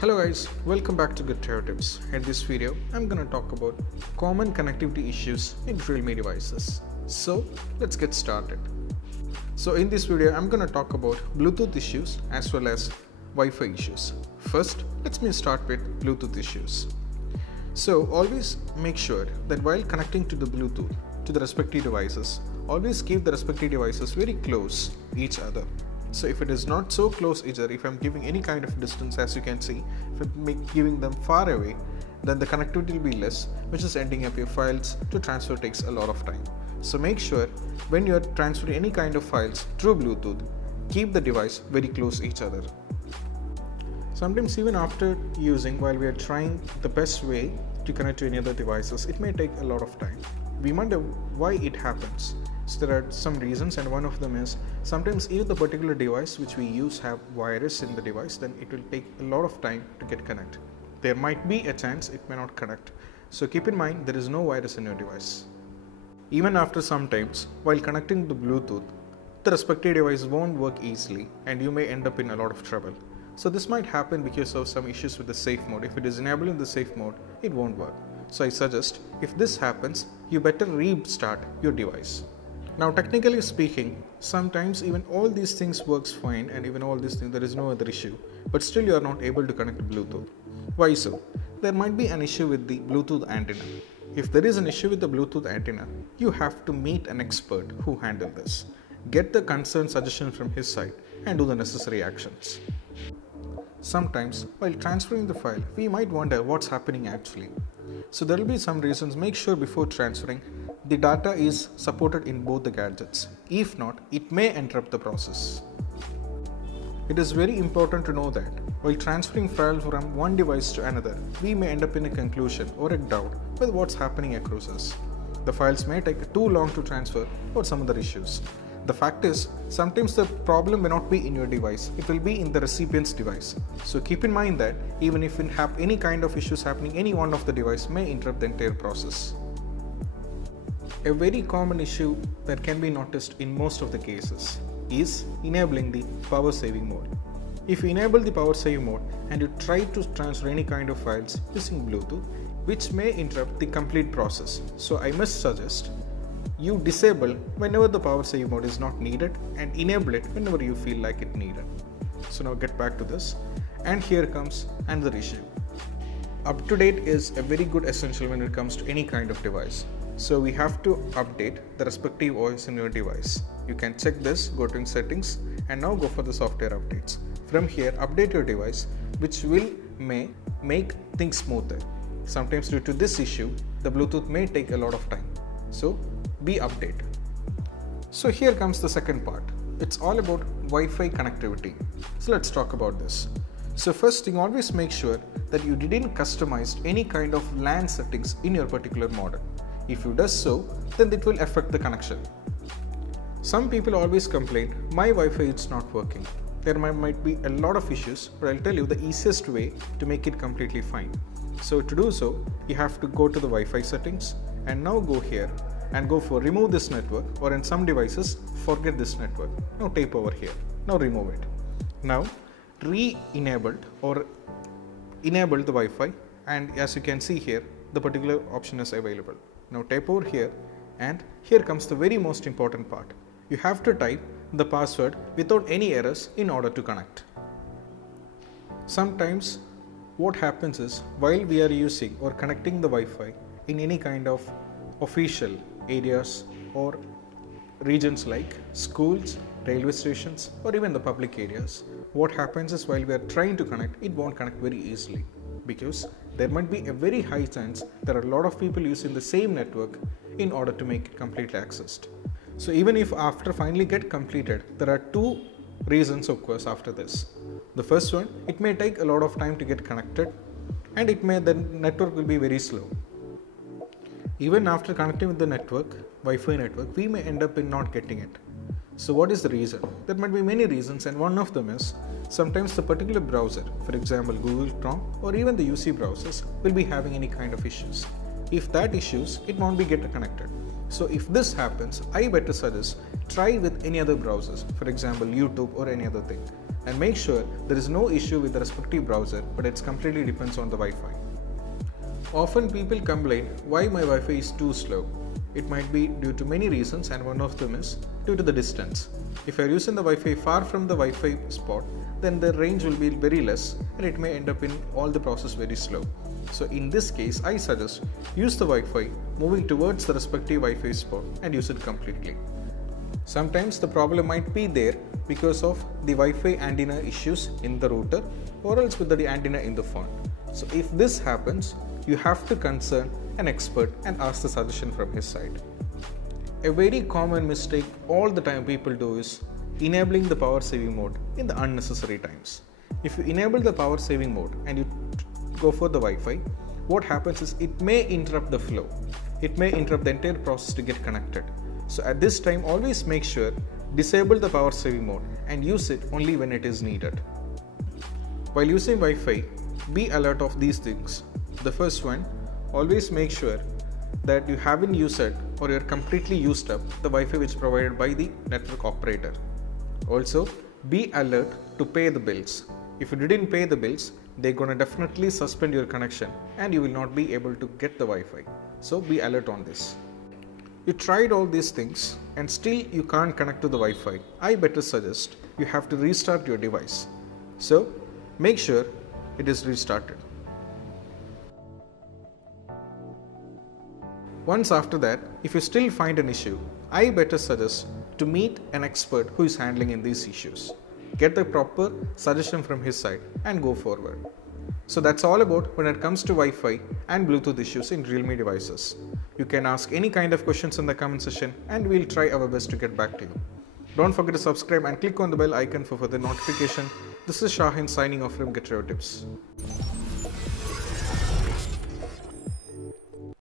Hello guys, welcome back to Good Tech Tips. In this video, I'm gonna talk about common connectivity issues in Realme devices. So let's get started. So in this video, I'm gonna talk about Bluetooth issues as well as Wi-Fi issues. First, let's start with Bluetooth issues. So always make sure that while connecting to the Bluetooth to the respective devices, always keep the respective devices very close each other. So if it is not so close each other, if I'm giving any kind of distance, as you can see, if I'm giving them far away, then the connectivity will be less, which is ending up your files to transfer takes a lot of time. So make sure when you're transferring any kind of files through Bluetooth, keep the device very close each other. Sometimes even after using, while we are trying the best way to connect to any other devices, it may take a lot of time. We wonder why it happens. So there are some reasons, and one of them is sometimes if the particular device which we use have virus in the device, then it will take a lot of time to get connect. There might be a chance it may not connect. So keep in mind there is no virus in your device. Even after some times, while connecting to Bluetooth, the respective device won't work easily and you may end up in a lot of trouble. So this might happen because of some issues with the safe mode. If it is enabled in the safe mode, it won't work. So I suggest if this happens, you better restart your device. Now technically speaking, sometimes even all these things works fine and even all these things there is no other issue, but still you are not able to connect to Bluetooth. Why so? There might be an issue with the Bluetooth antenna. If there is an issue with the Bluetooth antenna, you have to meet an expert who handles this. Get the concerned suggestion from his side and do the necessary actions. Sometimes while transferring the file, we might wonder what's happening actually. So there will be some reasons. Make sure before transferring the data is supported in both the gadgets. If not, it may interrupt the process. It is very important to know that while transferring files from one device to another, we may end up in a conclusion or a doubt with what's happening across us. The files may take too long to transfer or some other issues. The fact is, sometimes the problem may not be in your device, it will be in the recipient's device. So keep in mind that even if you have any kind of issues happening, any one of the device may interrupt the entire process. A very common issue that can be noticed in most of the cases is enabling the power saving mode. If you enable the power saving mode and you try to transfer any kind of files using Bluetooth, which may interrupt the complete process. So I must suggest you disable whenever the power saving mode is not needed and enable it whenever you feel like it needed. So now get back to this, and here comes another issue. Up to date is a very good essential when it comes to any kind of device. So we have to update the respective OS in your device. You can check this, go to settings and now go for the software updates. From here, update your device, which may make things smoother. Sometimes due to this issue, the Bluetooth may take a lot of time. So be updated. So here comes the second part. It's all about Wi-Fi connectivity. So let's talk about this. So first thing, always make sure that you didn't customize any kind of LAN settings in your particular model. If you do so, then it will affect the connection. Some people always complain, my Wi-Fi is not working. There might be a lot of issues, but I'll tell you the easiest way to make it completely fine. So to do so, you have to go to the Wi-Fi settings and now go here and go for remove this network, or in some devices, forget this network. Now tape over here. Now remove it. Now re-enabled or enable the Wi-Fi, and as you can see here, the particular option is available. Now type over here, and here comes the very most important part. You have to type the password without any errors in order to connect. Sometimes what happens is while we are using or connecting the Wi-Fi in any kind of official areas or regions like schools, railway stations or even the public areas, what happens is while we are trying to connect, it won't connect very easily because there might be a very high chance there are a lot of people using the same network in order to make it completely accessed. So even if after finally get completed, there are two reasons of course after this. The first one, it may take a lot of time to get connected and the network will be very slow. Even after connecting with the network, Wi-Fi network, we may end up in not getting it. So what is the reason? There might be many reasons, and one of them is sometimes the particular browser, for example Google Chrome or even the UC browsers, will be having any kind of issues. If that issues, it won't be get connected. So if this happens, I better suggest try with any other browsers, for example YouTube or any other thing. and make sure there is no issue with the respective browser, but it completely depends on the Wi-Fi. Often people complain why my Wi-Fi is too slow. It might be due to many reasons, and one of them is due to the distance. If you are using the Wi-Fi far from the Wi-Fi spot, then the range will be very less and it may end up in all the process very slow. So in this case, I suggest use the Wi-Fi moving towards the respective Wi-Fi spot and use it completely. Sometimes the problem might be there because of the Wi-Fi antenna issues in the router or else with the antenna in the phone. So if this happens, you have to consult an expert and ask the suggestion from his side. A very common mistake all the time people do is enabling the power saving mode in the unnecessary times. If you enable the power saving mode and you go for the Wi-Fi, what happens is it may interrupt the flow. It may interrupt the entire process to get connected. So at this time, always make sure disable the power saving mode and use it only when it is needed. While using Wi-Fi, be alert of these things. The first one, always make sure that you haven't used it or you're completely used up the Wi-Fi which is provided by the network operator. Also, be alert to pay the bills. If you didn't pay the bills, they're gonna definitely suspend your connection and you will not be able to get the Wi-Fi. So be alert on this. You tried all these things and still you can't connect to the Wi-Fi. I better suggest you have to restart your device. So make sure it is restarted. Once after that, if you still find an issue, I better suggest to meet an expert who is handling in these issues. Get the proper suggestion from his side and go forward. So that's all about when it comes to Wi-Fi and Bluetooth issues in Realme devices. You can ask any kind of questions in the comment section and we'll try our best to get back to you. Don't forget to subscribe and click on the bell icon for further notification. This is Shahin signing off from Get Your Tips.